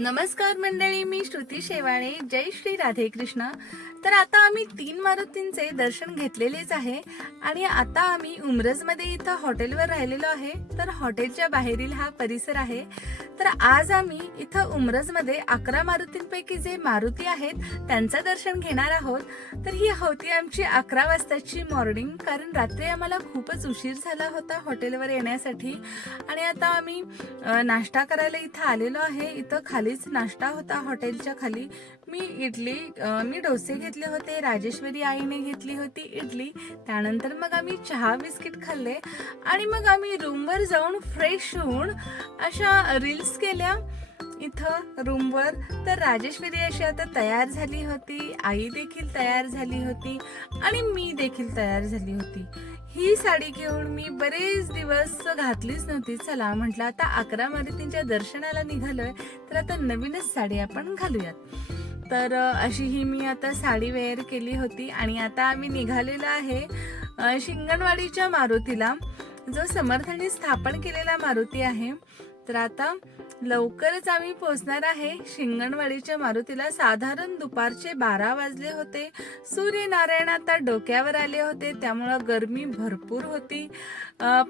नमस्कार मंडळी मी श्रुती शेवाळे. जय श्री राधे कृष्ण. तर आता आम्ही तीन मारुतींचे दर्शन घेतलेलेच आहे आणि आता आम्ही उमरजमध्ये इथं हॉटेलवर राहिलेलो आहे. तर हॉटेलच्या बाहेरील हा परिसर आहे. तर आज आम्ही इथं उमरजमध्ये अकरा मारुतींपैकी जे मारुती आहेत त्यांचं दर्शन घेणार आहोत. तर ही होती आमची अकरा वाजताची मॉर्निंग कारण रात्री आम्हाला खूपच उशीर झाला होता हॉटेलवर येण्यासाठी. आणि आता आम्ही नाश्ता करायला इथं आलेलो आहे. इथं खाली खालीच नाश्ता होता हॉटेलच्या खाली. मी इडली मी डोसे घेतले होते राजेश्वरी आईने घेतली होती इडली. त्यानंतर मग आम्ही चहा बिस्किट खाल्ले आणि मग आम्ही रूमवर जाऊन फ्रेश होऊन अशा रील्स केल्या. इथं रूमवर तर राजेश्वरी अशी आता तयार झाली होती आई देखील तयार झाली होती आणि मी देखील तयार झाली होती. ही साडी घेऊन मी बरेच दिवस घातलीच नव्हती. चला म्हटलं आता अकरा मारुतींच्या दर्शनाला निघालोय तर आता नवीनच साडी आपण घालूयात. तर अशी ही मी आता साडी वेअर केली होती आणि आता आम्ही निघालेलो आहे शिंगणवाडीच्या मारुतीला. जो समर्थांनी स्थापन केलेला मारुती आहे तर आता लवकरच आम्ही पोहोचणार आहे शिंगणवाडीच्या मारुतीला. साधारण दुपारचे बारा वाजले होते. सूर्यनारायण आता डोक्यावर आले होते. त्यामुळं गरमी भरपूर होती.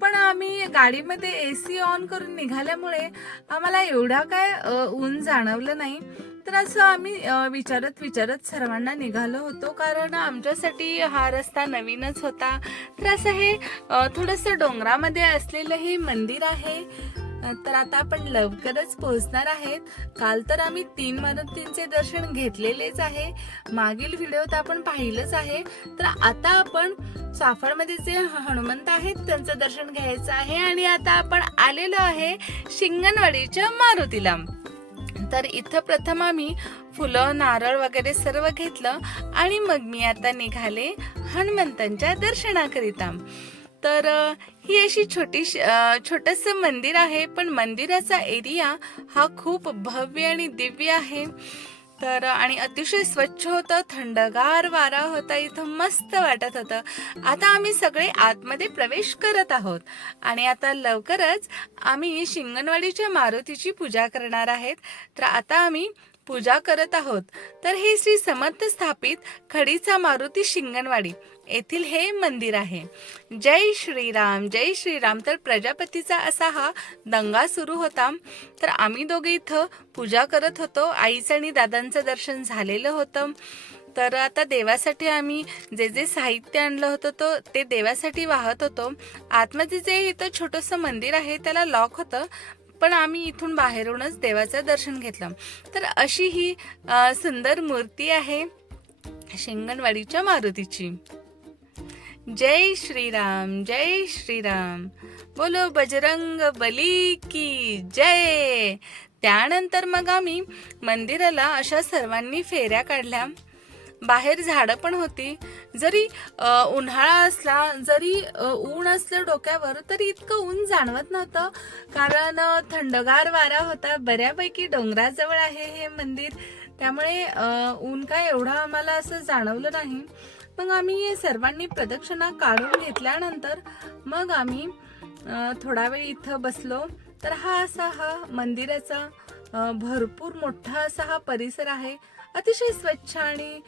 पण आम्ही गाडीमध्ये ए सी ऑन करून निघाल्यामुळे आम्हाला एवढा काय ऊन जाणवलं नाही. तर असं आम्ही विचारत विचारत सर्वांना निघालो होतो. कारण आमच्यासाठी हा रस्ता नवीनच होता. तर असं हे थोडंसं डोंगरामध्ये असलेलं हे मंदिर आहे. तर आता आपण लवकरच पोहोचणार आहेत. काल तर आम्ही तीन मारुतींचे दर्शन घेतलेलेच आहे. मागील व्हिडिओत आपण पाहिलंच आहे. तर आता आपण चाफळमध्ये जे हनुमंत आहेत त्यांचं दर्शन घ्यायचं आहे आणि आता आपण आलेलो आहे शिंगणवाडीच्या मारुतीला. तर इथं प्रथम आम्ही फुलं नारळ वगैरे सर्व घेतलं आणि मग मी आता निघाले हनुमंतांच्या दर्शनाकरिता. तर ही अशी छोटी छोटस मंदिर आहे पण मंदिराचा एरिया हा खूप भव्य आणि दिव्य आहे. तर आणि अतिशय स्वच्छ होतं थंडगार वारा होता इथं मस्त वाटत होतं. आता आम्ही सगळे आतमध्ये प्रवेश करत आहोत. आणि आता लवकरच आम्ही शिंगणवाडीच्या मारुतीची पूजा करणार आहेत. तर आता आम्ही पूजा करत आहोत. तर हे श्री समर्थ स्थापित खडीचा मारुती शिंगणवाडी. येथील हे मंदिर आहे. जय श्रीराम जय श्रीराम. तर प्रजापतीचा असा हा दंगा सुरू होता. तर आम्ही दोघे इथं पूजा करत होतो. आईचं आणि दादांचं दर्शन झालेलं होतं. तर आता देवासाठी आम्ही जे जे साहित्य आणलं होतं तो ते देवासाठी वाहत होतो. आतमध्ये जे इथं छोटंसं मंदिर आहे त्याला लॉक होतं. पण आम्ही इथून बाहेरूनच देवाचं दर्शन घेतलं. तर अशी ही सुंदर मूर्ती आहे शिंगणवाडीच्या मारुतीची. जय श्रीराम जय श्रीराम. बोलो बजरंग बली की जय. त्यानंतर मग आम्ही मंदिराला अशा सर्वांनी फेऱ्या काढल्या. बाहेर झाडं पण होती. जरी उन्हाळा असला जरी ऊन असलं डोक्यावर तरी इतकं ऊन जाणवत नव्हतं. कारण थंडगार वारा होता. बऱ्यापैकी डोंगराजवळ आहे हे मंदिर. त्यामुळे ऊन काय एवढं आम्हाला असं जाणवलं नाही. मग आम्ही सर्वांनी प्रदक्षिणा काढून घेतल्यानंतर मग आम्ही थोडा वेळ इथं बसलो. तर हा असा हा मंदिराचा भरपूर मोठा असा हा परिसर आहे. अतिशय स्वच्छ आणि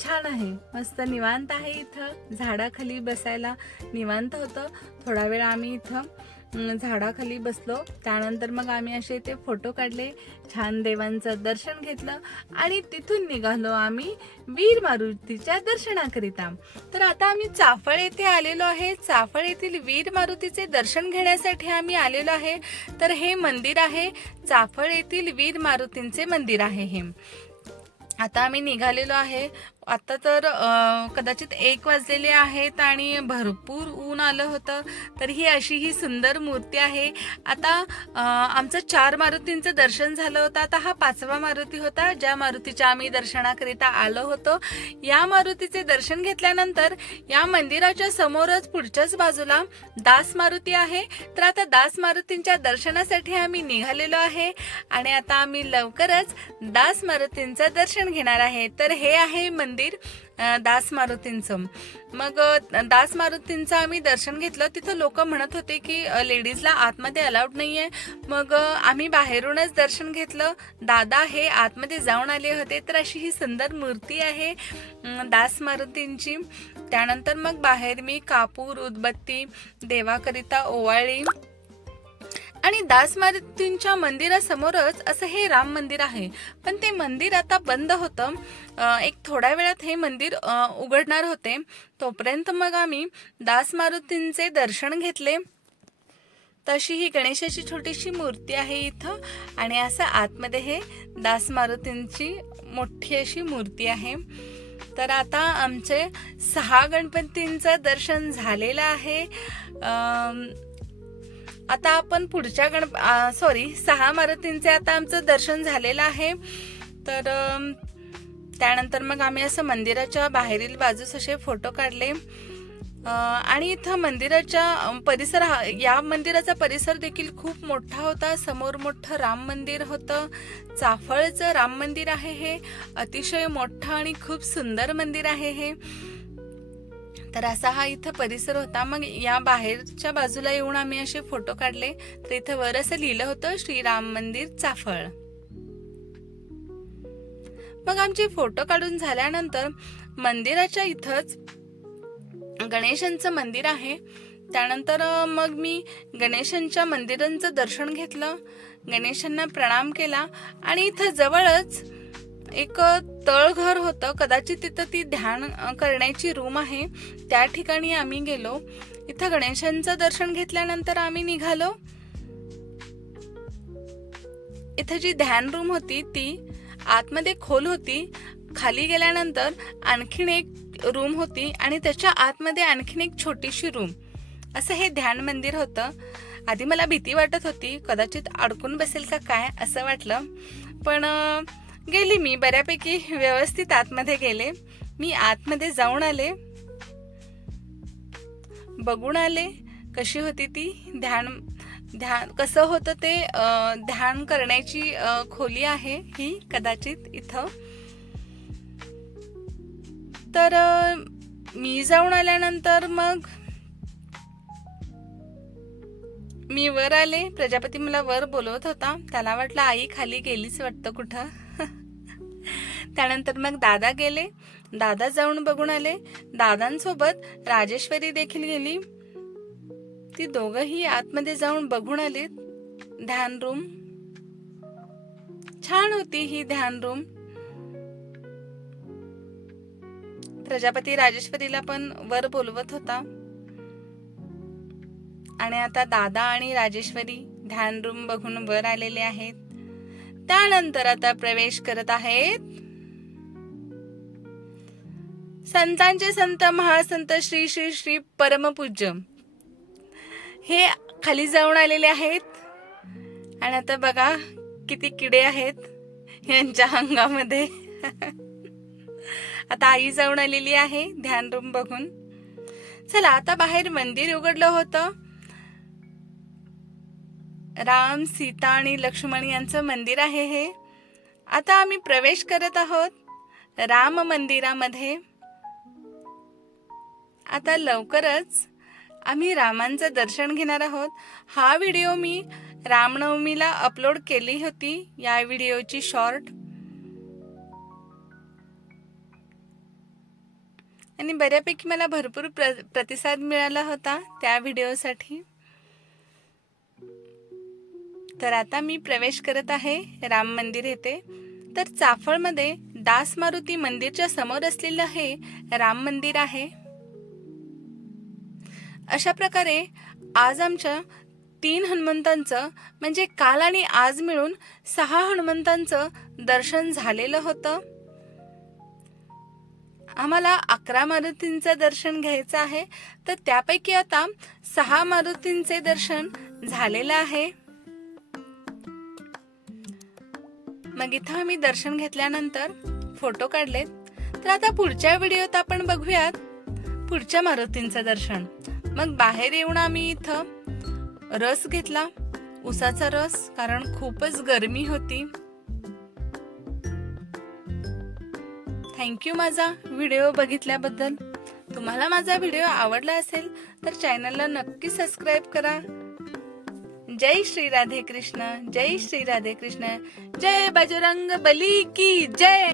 छान आहे. मस्त निवांत आहे इथं. झाडाखाली बसायला निवांत होतं. थोडा वेळ आम्ही इथं झाडाखाली बसलो. त्यानंतर मग आम्ही असे ते फोटो काढले. छान देवांचं दर्शन घेतलं आणि तिथून निघालो आम्ही वीर मारुतीच्या दर्शनाकरिता. तर आता आम्ही चाफळ येथे आलेलो आहे. चाफळ येथील वीर मारुतीचे दर्शन घेण्यासाठी आम्ही आलेलो आहे. तर हे मंदिर आहे. चाफळ येथील वीर मारुतींचे मंदिर आहे हे. आता आम्ही निघालेलो आहे. आता तर कदाचित एक वाजलेले आहेत आणि भरपूर ऊन आलं होतं तर ही अशी ही सुंदर मूर्ती आहे. आता आमचं चार मारुतींचं दर्शन झालं होतं आता हा पाचवा मारुती होता ज्या मारुतीच्या आम्ही दर्शनाकरिता आलो होतो. या मारुतीचे दर्शन घेतल्यानंतर या मंदिराच्या समोरच पुढच्याच बाजूला दास मारुती आहे. तर आता दास मारुतींच्या दर्शनासाठी आम्ही निघालेलो आहे आणि आता आम्ही लवकरच दास मारुतींचं दर्शन घेणार आहे. तर हे आहे मंदिर मंदिर दास मारुतींचं. मग दास मारुतींचं आम्ही दर्शन घेतलं. तिथं लोक म्हणत होते की लेडीजला आतमध्ये अलाउड नाही आहे मग आम्ही बाहेरूनच दर्शन घेतलं. दादा हे आतमध्ये जाऊन आले होते. तर अशी ही सुंदर मूर्ती आहे दास मारुतींची. त्यानंतर मग बाहेर मी कापूर उदबत्ती देवाकरिता ओवाळी आणि दास मारुतींच्या मंदिरासमोरच असं हे राम मंदिर आहे. पण ते मंदिर आता बंद होतं. एक थोड्या वेळात हे मंदिर उघडणार होते. तोपर्यंत मग आम्ही दास मारुतींचे दर्शन घेतले. तशी ही गणेशाची छोटीशी मूर्ती आहे इथं. आणि असं आतमध्ये हे दास मारुतींची मोठी अशी मूर्ती आहे. तर आता आमचे सहा गणपतींचं दर्शन झालेलं आहे. आता आपण पुढच्या गण सॉरी सहा मारुतींचे आता आमचं दर्शन झालेलं आहे. तर त्यानंतर मग आम्ही असं मंदिराच्या बाहेरील बाजूस असे फोटो काढले. आणि इथं मंदिराच्या परिसर हा या मंदिराचा परिसर देखील खूप मोठा होता. समोर मोठं राम मंदिर होतं. चाफळचं राम मंदिर आहे हे. अतिशय मोठं आणि खूप सुंदर मंदिर आहे हे. तर असा हा इथं परिसर होता. मग या बाहेरच्या बाजूला येऊन आम्ही असे फोटो काढले. तर इथं वर असं लिहिलं होतं श्रीराम मंदिर चाफळ. मग आमचे फोटो काढून झाल्यानंतर मंदिराच्या इथंच गणेशांचं मंदिर आहे. त्यानंतर मग मी गणेशांच्या मंदिरांचं दर्शन घेतलं. गणेशांना प्रणाम केला आणि इथं जवळच एक तळघर होतं. कदाचित तिथं ती ध्यान करण्याची रूम आहे. त्या ठिकाणी आम्ही गेलो. इथं गणेशांचं दर्शन घेतल्यानंतर आम्ही निघालो. इथं जी ध्यान रूम होती ती आतमध्ये खोल होती. खाली गेल्यानंतर आणखीन एक रूम होती आणि त्याच्या आतमध्ये आणखीन एक छोटीशी रूम. असं हे ध्यान मंदिर होतं. आधी मला भीती वाटत होती कदाचित अडकून बसेल का काय असं वाटलं. पण गेली मी बऱ्यापैकी व्यवस्थित आतमध्ये गेले. मी आतमध्ये जाऊन आले. बघून आले कशी होती ती. ध्यान ध्यान कसं होतं ते ध्यान करण्याची खोली आहे ही कदाचित इथं. तर मी जाऊन आल्यानंतर मग मी वर आले. प्रजापती मला वर बोलवत होता. त्याला वाटलं आई खाली गेलीच वाटतं कुठं. त्यानंतर मग दादा गेले. दादा जाऊन बघून आले. दादांसोबत राजेश्वरी देखील गेली. ती दोघही आतमध्ये जाऊन बघून आले. ध्यान रूम छान होती ही ध्यान रूम प्रजापती राजेश्वरीला पण वर बोलवत होता. आणि आता दादा आणि राजेश्वरी ध्यान रूम बघून वर आलेले आहेत. त्यानंतर आता प्रवेश करत आहेत. संतांचे संत महासंत श्री श्री श्री परमपूज्य. हे खाली जाऊन आलेले आहेत. आणि आता बघा किती किडे आहेत यांच्या अंगामध्ये. आता आई जाऊन आलेली आहे ध्यान रूम बघून. चला आता बाहेर मंदिर उघडलं होतं. राम सीता आणि लक्ष्मण यांचं मंदिर आहे हे. आता आम्ही प्रवेश करत आहोत राम मंदिरामध्ये. आता लवकरच आम्ही रामांचं दर्शन घेणार आहोत. हा व्हिडिओ मी रामनवमीला अपलोड केली होती. या व्हिडिओची शॉर्ट. आणि बऱ्यापैकी मला भरपूर प्र प्रतिसाद मिळाला होता त्या व्हिडिओसाठी. तर आता मी प्रवेश करत आहे राम मंदिर येथे. तर चाफळमध्ये दास मारुती मंदिरच्या समोर असलेलं हे राम मंदिर आहे. अशा प्रकारे आज आमच्या तीन हनुमंतांचं म्हणजे काल आणि आज मिळून सहा हनुमंतांचं दर्शन झालेलं होतं. आम्हाला अकरा मारुतींचं दर्शन घ्यायचं आहे. तर त्यापैकी आता सहा मारुतींचे दर्शन झालेलं आहे. मग इथं आम्ही दर्शन घेतल्यानंतर फोटो काढलेत. तर आता पुढच्या व्हिडिओत आपण बघूयात पुढच्या मारुतींचं दर्शन. मग बाहेर येऊन आम्ही इथं रस घेतला. उसाचा रस कारण खूपच गरमी होती. थँक्यू माझा व्हिडिओ बघितल्याबद्दल. तुम्हाला माझा व्हिडिओ आवडला असेल तर चॅनलला नक्की सबस्क्राईब करा. जय श्री राधे कृष्ण जय श्री राधे कृष्ण जय बजरंग बली की जय.